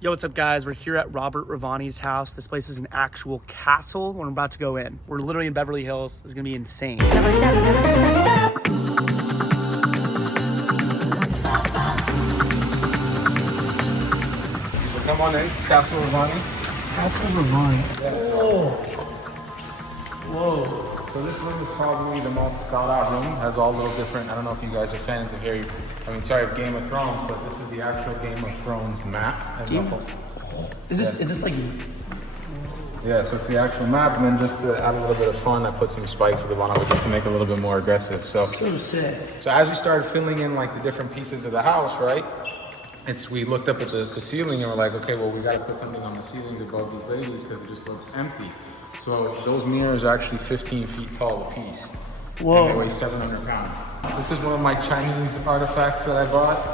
Yo, what's up guys? We're here at Robert Ravani's house. This place is an actual castle and we're about to go in. We're literally in Beverly Hills. This is gonna be insane. So come on in, Castle Ravani. Castle Ravani. Oh. Whoa. So this room is probably the most thought out room. Has all little different, I don't know if you guys are fans of Game of Thrones, but this is the actual Game of Thrones map. Is this like... Yeah, so it's the actual map, and then just to add a little bit of fun, I put some spikes at the bottom just to make it a little bit more aggressive. So sick. So as we started filling in like the different pieces of the house, right? We looked up at the ceiling and we're like, okay, well we gotta put something on the ceiling above these ladies because it just looked empty. So those mirrors are actually 15 feet tall a piece. Whoa. And they weigh 700 pounds. This is one of my Chinese artifacts that I bought.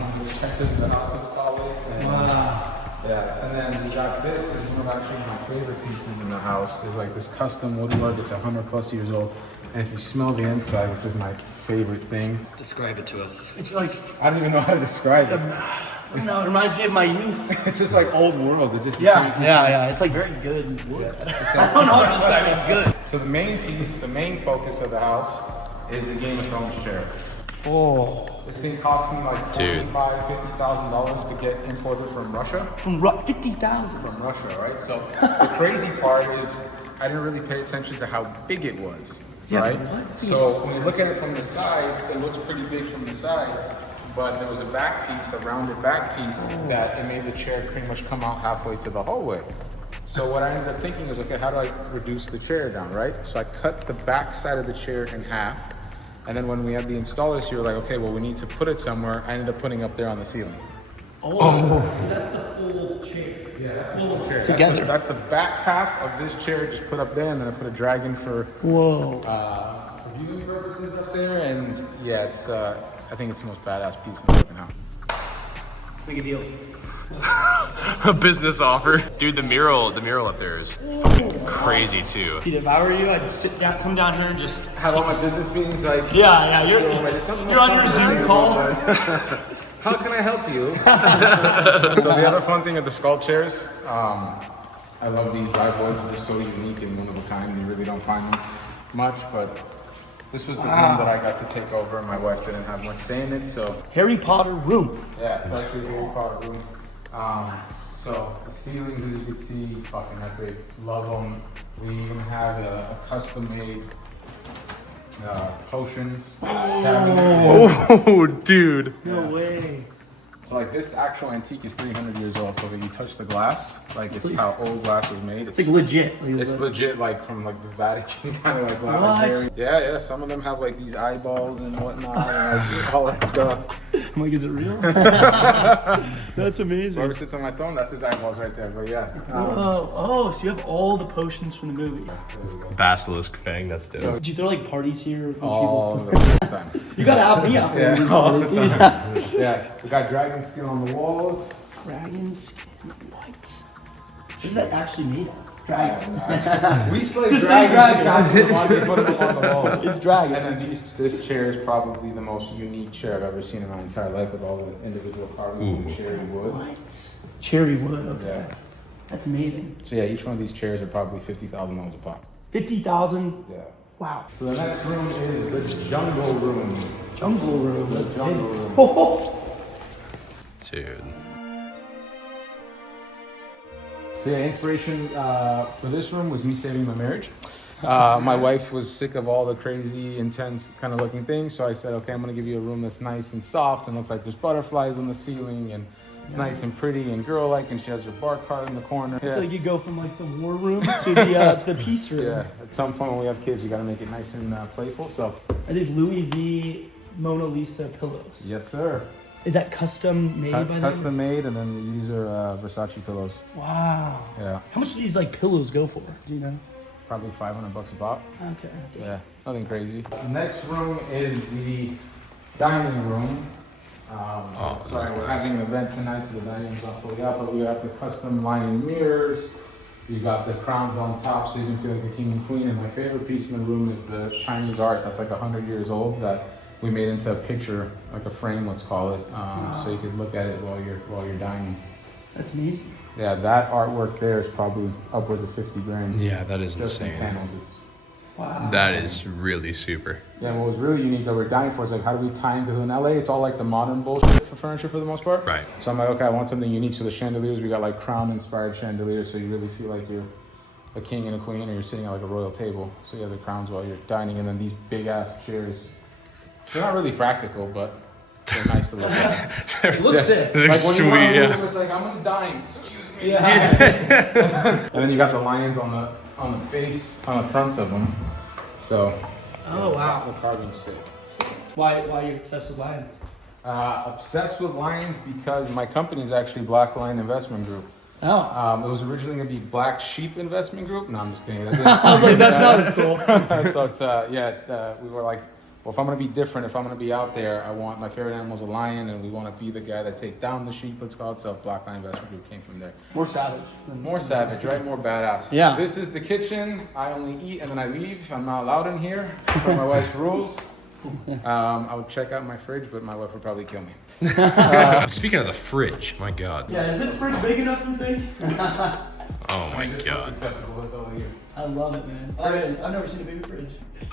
One of the checkers of the house, it's called it. Wow. Yeah, and then we got this is one of actually my favorite pieces in the house. Is like this custom woodwork. It's 100 plus years old. And if you smell the inside, which is my favorite thing. Describe it to us. It's like... I don't even know how to describe it. No, it reminds me of my youth. It's just like old world. It just yeah. It's like very good wood. Yeah, I don't know how to describe it. It's good. So the main piece, the main focus of the house is the Game of Thrones chair. Oh. This thing cost me like $50,000 to get imported from Russia. From 50,000? From Russia, right? So the crazy part is I didn't really pay attention to how big it was, right? So when you look at it from the side, it looks pretty big from the side. But there was a back piece, a rounded back piece, that it made the chair pretty much come out halfway to the hallway. So what I ended up thinking is, okay, how do I reduce the chair down, right? So I cut the back side of the chair in half. And then when we had the installers here, we're like, okay, well, we need to put it somewhere. I ended up putting up there on the ceiling. Oh. So that's the full chair. Yeah, that's the full chair. Together. That's the back half of this chair just put up there, and then I put a dragon for viewing purposes up there. And yeah, it's I think it's the most badass piece in the fucking house. Make a deal. A business offer. Dude, the mural up there is fucking crazy too. Dude, if I were you, I'd sit down, come down here and just... Have all my business meetings like... Yeah, you're on your Zoom call. How can I help you? So the other fun thing are the sculpt chairs. I love these driveways. They're just so unique and one of a kind. You really don't find them much, but this was the room that I got to take over. My wife didn't have much say in it, so... Harry Potter room. Yeah, it's actually a Harry Potter room. So the ceilings, as you can see, fucking epic. Love them. We even have a custom-made potions. Oh, dude. No way. So like this actual antique is 300 years old. So when you touch the glass, like it's how old glass was made. It's like legit. It's legit, like from like the Vatican kind of like glass. What? Yeah. Some of them have like these eyeballs and whatnot, and like all that stuff. I'm like, is it real? That's amazing. Whoever sits on my throne, that's his eyeballs right there. But yeah. So you have all the potions from the movie. Basilisk Fang, that's dope. Did you throw like parties here? All People? the time. You gotta have me out there. Yeah, all the time. Yeah, we got dragon skin on the walls. Dragon skin. What? What is that actually made of? Dragon. We slay Just dragons. say Put them on the walls. It's dragon. And then this chair is probably the most unique chair I've ever seen in my entire life, with all the individual carvings of cherry wood. What? Cherry wood. Okay. Yeah. That's amazing. So yeah, each one of these chairs are probably $50,000 a pop. 50,000. Yeah. Wow. So the next room is the jungle room. Jungle room. The jungle room. Dude. So yeah, inspiration for this room was me saving my marriage. My wife was sick of all the crazy, intense kind of looking things, so I said, okay, I'm gonna give you a room that's nice and soft and looks like there's butterflies on the ceiling and it's nice and pretty and girl-like, and she has her bar card in the corner. I feel like you go from like the war room to the peace room. Yeah, at some point when we have kids, you gotta make it nice and playful, so. Are these Louis V Mona Lisa pillows? Yes, sir. Is that custom made by them? Custom made, and then we use our Versace pillows. Wow. Yeah. How much do these like pillows go for? Do you know? Probably $500 a pop. Okay. Yeah, nothing crazy. The next room is the dining room. Sorry, we're having an event tonight, so the dining room's not fully up, but we got the custom lining mirrors. You got the crowns on top, so you can feel like the king and queen. And my favorite piece in the room is the Chinese art that's like 100 years old that we made into a picture, like a frame, let's call it, so you could look at it while you're dining. That's amazing. Yeah, that artwork there is probably upwards of 50 grand. Yeah, that is Just in insane. panels. It's, Wow. That is really super. yeah, what was really unique that we're dying for is like, how do we time? Because in LA, it's all like the modern bullshit for furniture for the most part. Right. So I'm like, okay, I want something unique. So the chandeliers, we got like crown-inspired chandeliers, so you really feel like you're a king and a queen, or you're sitting at like a royal table. So you have the crowns while you're dining, and then these big-ass chairs. They're not really practical, but they're nice to look at. It looks sick. They're Like when sweet, you want to yeah. move, it's like, I'm gonna dine, excuse me. Yeah. And then you got the lions on the face, on the fronts of them. So, Oh, wow. the carving's sick. Why are you obsessed with lions? Obsessed with lions because my company is actually Black Lion Investment Group. Oh. It was originally gonna be Black Sheep Investment Group. No, I'm just kidding. I was like, that's not as cool. So it's we were like, well, if I'm gonna be different, if I'm gonna be out there, I want my favorite animal's a lion, and we want to be the guy that takes down the sheep. Let's call it. So Black Lion Investment Group came from there. More savage. More savage, right? More badass. Yeah. This is the kitchen. I only eat and then I leave. I'm not allowed in here for my wife's rules. I would check out my fridge, but my wife would probably kill me. Speaking of the fridge, my God. Yeah, is this fridge big enough for the thing? Oh my This looks God. acceptable. That's all you. I love it, man. I've never seen a bigger fridge.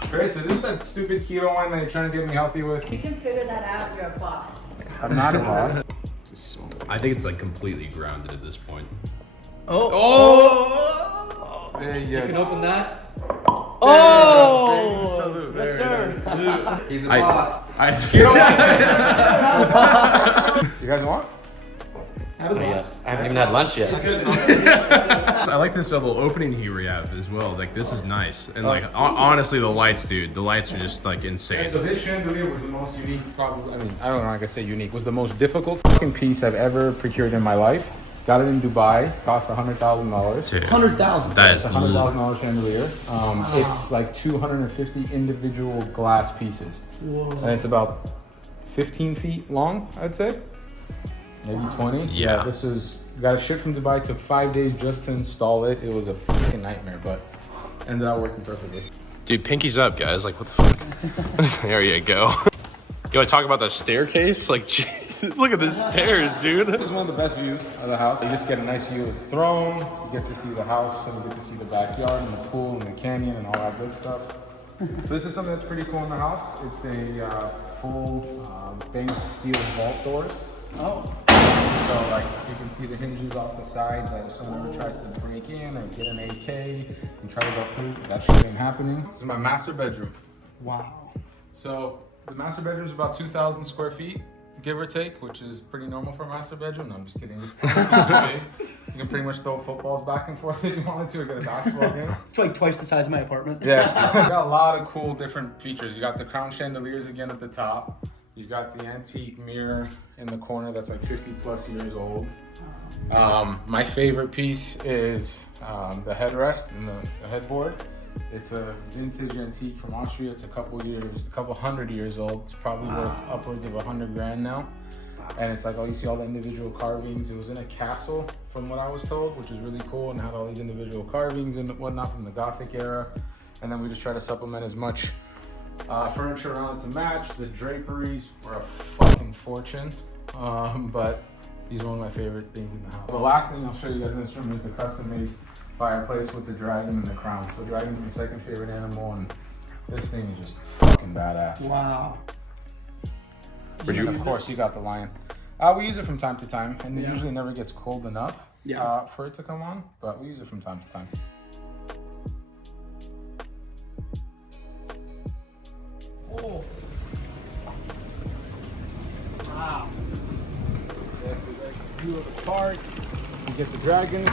Grace, is this that stupid keto wine that you're trying to get me healthy with? You can figure that out, you're a boss. I'm not a boss. Just so I think it's like completely grounded at this point. Oh! there you You can go. open that. Oh! Oh! Yes, sir. He's a boss. You guys want? Have a glass. I haven't even had lunch yet. I like this little opening here we have as well. Like this is nice. And like honestly, the lights, dude, the lights are just like insane. So this chandelier was the most unique, probably. I mean, I don't know. I can say unique. Was the most difficult fucking piece I've ever procured in my life. Got it in Dubai. Cost $100,000. Dude, 100,000. that It's is a $100,000 chandelier. It's like 250 individual glass pieces, Whoa. and it's about 15 feet long, I'd say. Maybe 20. Yeah. This is got a ship from Dubai. Took 5 days just to install it. It was a fucking nightmare, but ended up working perfectly. dude, pinkies up, guys. Like what the fuck? There you go. You want to talk about the staircase? Like, jeez, look at the stairs, dude. This is one of the best views of the house. You just get a nice view of the throne. You get to see the house, and you get to see the backyard and the pool and the canyon and all that good stuff. So this is something that's pretty cool in the house. It's a full banked steel vault doors. Oh. So like you can see the hinges off the side that if someone ever tries to break in or get an AK and try to go through, that shit ain't happening. This is my master bedroom. Wow. So the master bedroom is about 2,000 square feet, give or take, which is pretty normal for a master bedroom. No, I'm just kidding. It's big. You can pretty much throw footballs back and forth if you wanted to, or get a basketball game. It's like twice the size of my apartment. Yes. You got a lot of cool different features. You got the crown chandeliers again at the top. You got the antique mirror in the corner that's like 50 plus years old. My favorite piece is the headrest and the headboard. It's a vintage antique from Austria. It's a couple hundred years old. It's probably worth upwards of 100 grand now. And it's like, you see all the individual carvings. It was in a castle, from what I was told, which is really cool, and had all these individual carvings and whatnot from the Gothic era. And then we just try to supplement as much furniture around it to match. The draperies were a fucking fortune, but these are one of my favorite things in the house. The last thing I'll show you guys in this room is the custom-made fireplace with the dragon and the crown. So dragon's my second favorite animal, and this thing is just fucking badass. Wow. And of course, you got the lion. We use it from time to time, and it usually never gets cold enough for it to come on, but we use it from time to time. Oh. Wow. Yes, we like a view of the park. You get the dragons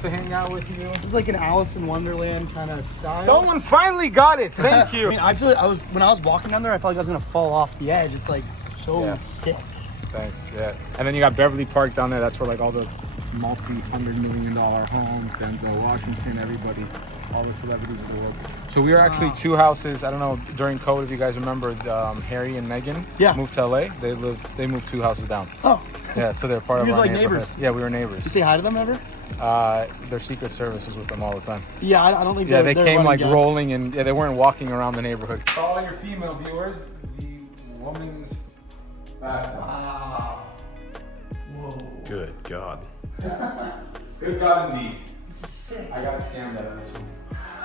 to hang out with you. It's like an Alice in Wonderland kind of style. Someone finally got it. Thank you. I mean, actually, when I was walking down there, I felt like I was gonna fall off the edge. It's like so sick. Thanks. Yeah. And then you got Beverly Park down there. That's where like all the multi-$100 million homes, Denzel Washington, everybody, all the celebrities of the world. So we are actually two houses. I don't know, during COVID, if you guys remember, Harry and Meghan moved to LA. They moved 2 houses down. Oh. Yeah, so they're part of You our guys like neighborhood. neighbors? Yeah, we were neighbors. You say hi to them ever? Their Secret Service was with them all the time. Yeah, I don't think. Yeah, they're they came like running guests. rolling, and they weren't walking around the neighborhood. For all your female viewers, the woman's bathroom. Wow. Whoa. Good God. Good God, indeed. This is sick. I got scammed out of this one.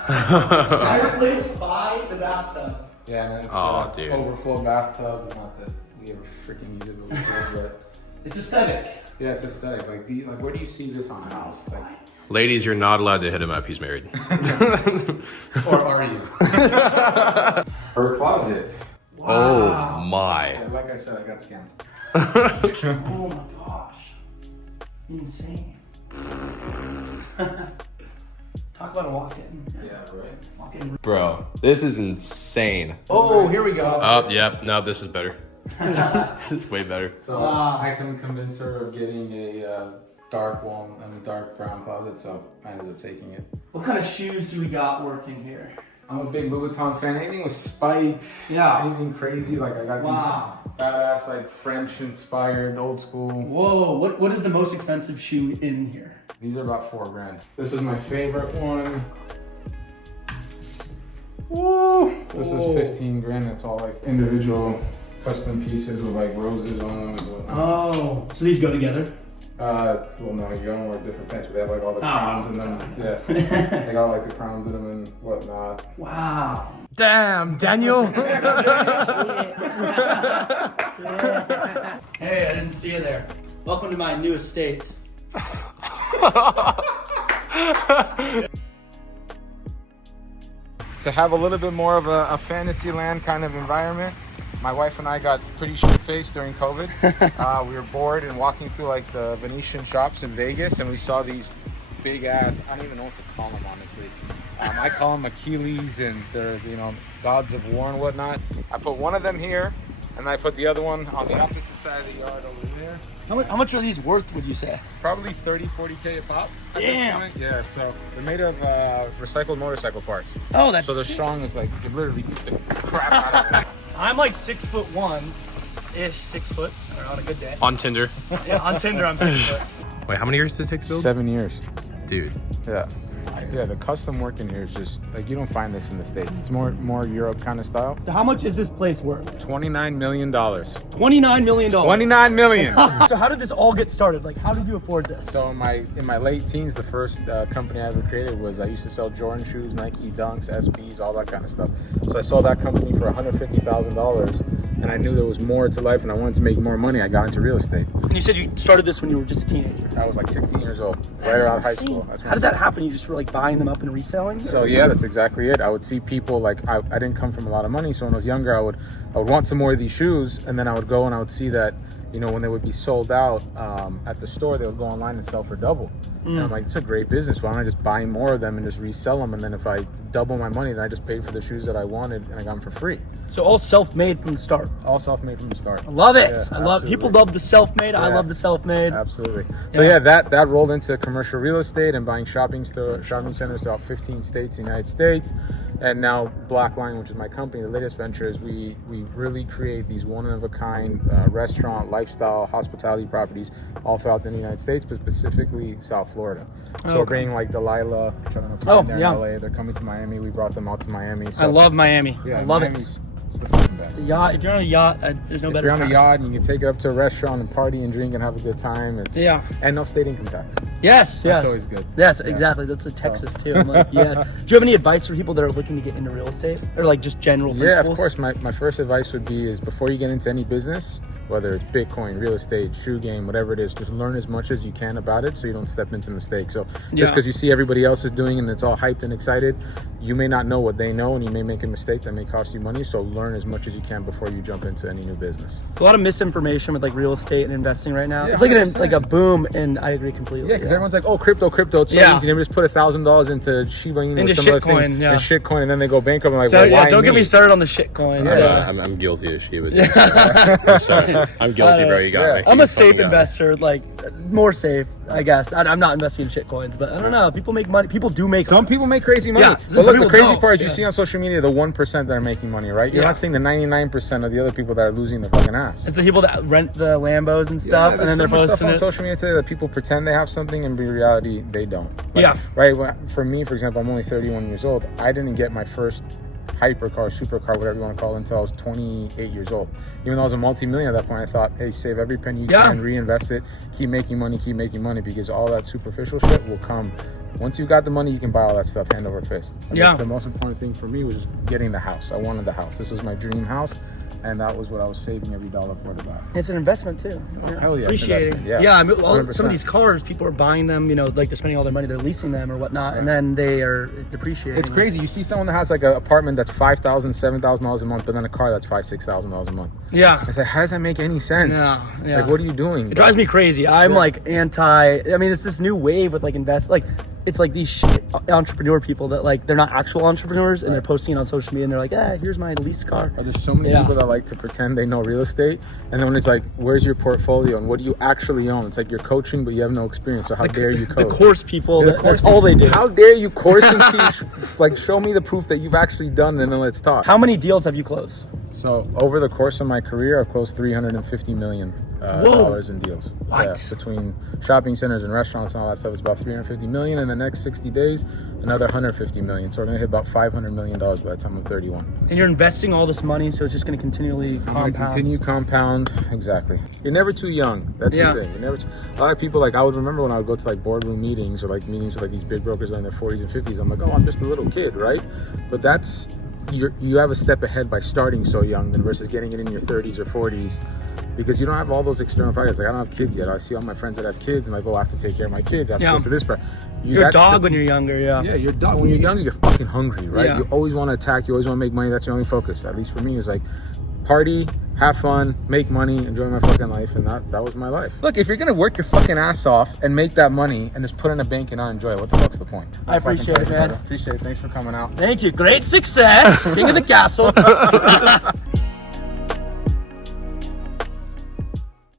Fireplace by the bathtub. Yeah, and it's dude. overflow bathtub. Not that we ever freaking use it, but we could, but It's aesthetic. yeah, it's aesthetic. Like, where do you see this on a house? Like, Ladies, you're not allowed to hit him up. He's married. or are you? Her closet. Oh my. Yeah, like I said, I got scammed. Oh my gosh. Insane. Talk about a walk-in. Yeah, right. Walk-in. Bro, this is insane. Oh, here we go. Oh, yep. No, this is better. This is way better. So I couldn't convince her of getting a dark brown closet, so I ended up taking it. What kind of shoes do we got working here? I'm a big Louis Vuitton fan. Anything with spikes, Yeah. anything crazy. Like I got Wow. these badass, like French-inspired, old school. Whoa, what is the most expensive shoe in here? These are about $4,000. This is my favorite one. Woo! This is $15,000. It's all like individual custom pieces with like roses on them and whatnot. Oh, so these go together? Well, no, you don't wear different pants, but they have like all the crowns in them. Yeah, they got like the crowns in them and whatnot. Wow. Damn, Daniel. Hey, I didn't see you there. Welcome to my new estate. To have a little bit more of a Fantasyland kind of environment, my wife and I got pretty shit-faced during COVID. We were bored and walking through like the Venetian shops in Vegas, and we saw these big ass, I don't even know what to call them, honestly. I call them Achilles, and they're, gods of war and whatnot. I put one of them here, and I put the other one on the opposite side of the yard over there. How much are these worth, would you say? Probably 30, 40K a pop. at this Damn. point. Yeah, so they're made of recycled motorcycle parts. Oh, that's So they're sick. strong as like, you could literally beat the crap out of it. I'm like 6'1", 6 foot, or on a good day. On Tinder. Yeah, on Tinder I'm 6 foot. Wait, how many years did it take to build? 7 years. Dude. Yeah. Yeah, the custom work in here is just like you don't find this in the States. It's more Europe kind of style. So how much is this place worth? $29 million. $29 million. $29 million. So how did this all get started? Like, how did you afford this? So in my late teens, the first company I ever created was I used to sell Jordan shoes, Nike Dunks, SBs, all that kind of stuff. So I sold that company for $150,000, and I knew there was more to life, and I wanted to make more money. I got into real estate. And you said you started this when you were just a teenager. I was like 16 years old, right around high school. That's when How did that happen? You just were like buying them up and reselling? So yeah, that's exactly it. I would see people like I didn't come from a lot of money, so when I was younger, I would want some more of these shoes, and then I would go and I would see that when they would be sold out at the store, they would go online and sell for double. And I'm like, it's a great business. Why don't I just buy more of them and just resell them? And then if I double my money, then I just paid for the shoes that I wanted and I got them for free. So all self-made from the start. All self-made from the start. I love it. Yeah, I love absolutely. people love the self-made. I Yeah. love the self-made. Absolutely. So yeah, that rolled into commercial real estate and buying shopping centers throughout 15 states in the United States. And now Blackline, which is my company, the latest venture is we really create these one-of-a-kind restaurant, lifestyle, hospitality properties all throughout the United States, but specifically South Florida. So we're bringing like Delilah, I don't know if Oh, they're in yeah. LA, they're coming to Miami. We brought them out to Miami. So, I love Miami. yeah, I love Miami's just the fucking best. it. Yacht. If you're on a yacht, there's no If better you're on time. a yacht and you can take it up to a restaurant and party and drink and have a good time, it's and no state income tax. Yes, yes. That's always good. Yes, Yeah. exactly. That's what Texas too. I'm like, yeah. Do you have any advice for people that are looking to get into real estate, or like just general Yeah, principles? of course. My first advice would be is before you get into any business, whether it's Bitcoin, real estate, shoe game, whatever it is, just learn as much as you can about it so you don't step into mistakes. So just because you see everybody else is doing and it's all hyped and excited, you may not know what they know and you may make a mistake that may cost you money. So learn as much as you can before you jump into any new business. There's a lot of misinformation with like real estate and investing right now. Yeah, It's like 100%. like a boom, and I agree completely. Yeah, because everyone's like, oh, crypto, it's so Yeah. easy. They just put $1,000 into Shiba Inu Into or some other shitcoin, thing, yeah. and shitcoin, and then they go bankrupt. I'm like, So, well, yeah, why don't me? get me started on the shit coins. I'm guilty of Shiba. Dude. I'm sorry. I'm guilty, bro. You got me. I'm a You safe fucking got me. investor, like more safe, I guess. I'm not investing in shit coins, but I don't know. People make money. People do make. Some people make crazy money. Yeah, But some look, the people crazy don't. part is you Yeah. see on social media the 1% that are making money, right? You're Yeah. not seeing the 99% of the other people that are losing their fucking ass. It's the people that rent the Lambos and stuff, and then they're so much posting stuff on it. social media today that people pretend they have something and in reality they don't. Yeah. Right. For me, for example, I'm only 31 years old. I didn't get my first hypercar, supercar, whatever you want to call it, until I was 28 years old. Even though I was a multi-millionaire at that point, I thought, hey, save every penny you can, reinvest it, keep making money, because all that superficial shit will come. Once you got the money, you can buy all that stuff hand over fist. The most important thing for me was just getting the house. I wanted the house. This was my dream house. And that was what I was saving every dollar for to buy. It's an investment too. Oh, hell yeah. Appreciating. Yeah, I mean, some of these cars, people are buying them, you know, like they're spending all their money, they're leasing them or whatnot, and then they are depreciating. It's crazy. You see someone that has like an apartment that's $5,000, $7,000 a month, but then a car that's $5,000, $6,000 a month. Yeah. It's like, how does that make any sense? Yeah. Like, what are you doing? It drives me crazy. I'm like I mean, it's this new wave with like it's like these shit entrepreneur people that like, they're not actual entrepreneurs and they're posting it on social media and they're like, here's my lease car. There's so many people that like to pretend they know real estate, and then when it's like, where's your portfolio and what do you actually own? It's like you're coaching, but you have no experience. So how dare you coach? The course people, that's all they do. How dare you course and teach? Like, show me the proof that you've actually done, and then let's talk. How many deals have you closed? So over the course of my career, I've closed $350 million dollars in deals. What? Yeah, between shopping centers and restaurants and all that stuff, it's about $350 million. In the next 60 days, another $150 million. So we're gonna hit about $500 million by the time I'm 31. And you're investing all this money, so it's just gonna continually compound. Continue compound. Exactly. You're never too young. That's the thing. You're never a lot of people, like, I would remember when I would go to like boardroom meetings or like meetings with like these big brokers in their 40s and 50s. I'm like, oh, I'm just a little kid, right? But that's you have a step ahead by starting so young than versus getting it in your 30s or 40s, because you don't have all those external factors. Like, I don't have kids yet. I see all my friends that have kids and like, oh, I have to take care of my kids. I have to go to this part. You're a dog when you're younger, Yeah, you're a dog. When you're younger, you're fucking hungry, right? Yeah. You always want to attack. You always want to make money. That's your only focus. At least for me, it was like, party, have fun, make money, enjoy my fucking life, and that was my life. Look, if you're gonna work your fucking ass off and make that money and just put it in a bank and not enjoy it, what the fuck's the point? I appreciate it, man. Appreciate it. Thanks for coming out. Thank you. Great success. King of the castle.